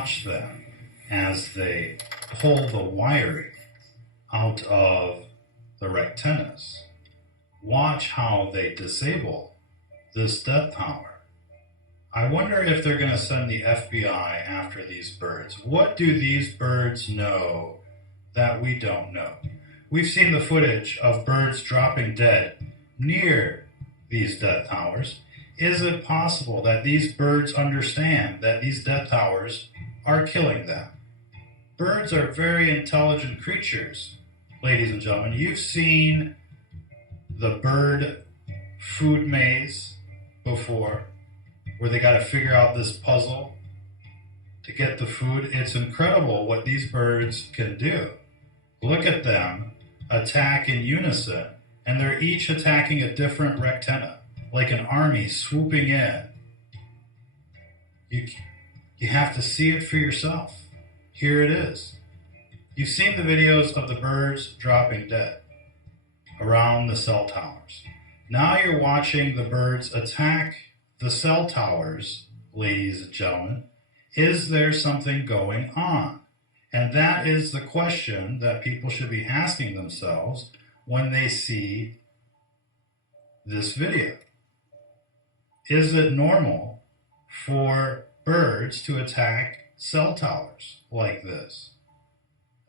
watch them as they pull the wiring out of the rectennas. Watch how they disable this death tower. I wonder if they're going to send the FBI after these birds. What do these birds know that we don't know? We've seen the footage of birds dropping dead near these death towers. Is it possible that these birds understand that these death towers are killing them? Birds are very intelligent creatures, ladies and gentlemen. You've seen the bird food maze before, where they got to figure out this puzzle to get the food. It's incredible what these birds can do. Look at them attack in unison, and they're each attacking a different rectenna, like an army swooping in. You have to see it for yourself. Here it is. You've seen the videos of the birds dropping dead around the cell towers. Now you're watching the birds attack the cell towers, ladies and gentlemen. Is there something going on? And that is the question that people should be asking themselves when they see this video. Is it normal for birds to attack cell towers like this?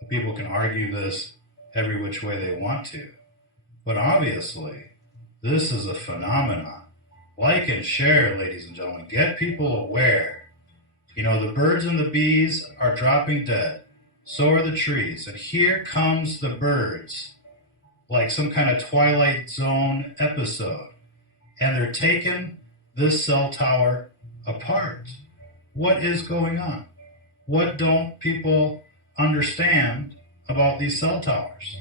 People can argue this every which way they want to, but obviously this is a phenomenon. Like and share, ladies and gentlemen. Get people aware. You know, the birds and the bees are dropping dead. So are the trees. And here comes the birds, like some kind of Twilight Zone episode. And they're taking this cell tower apart. What is going on? What don't people understand about these cell towers?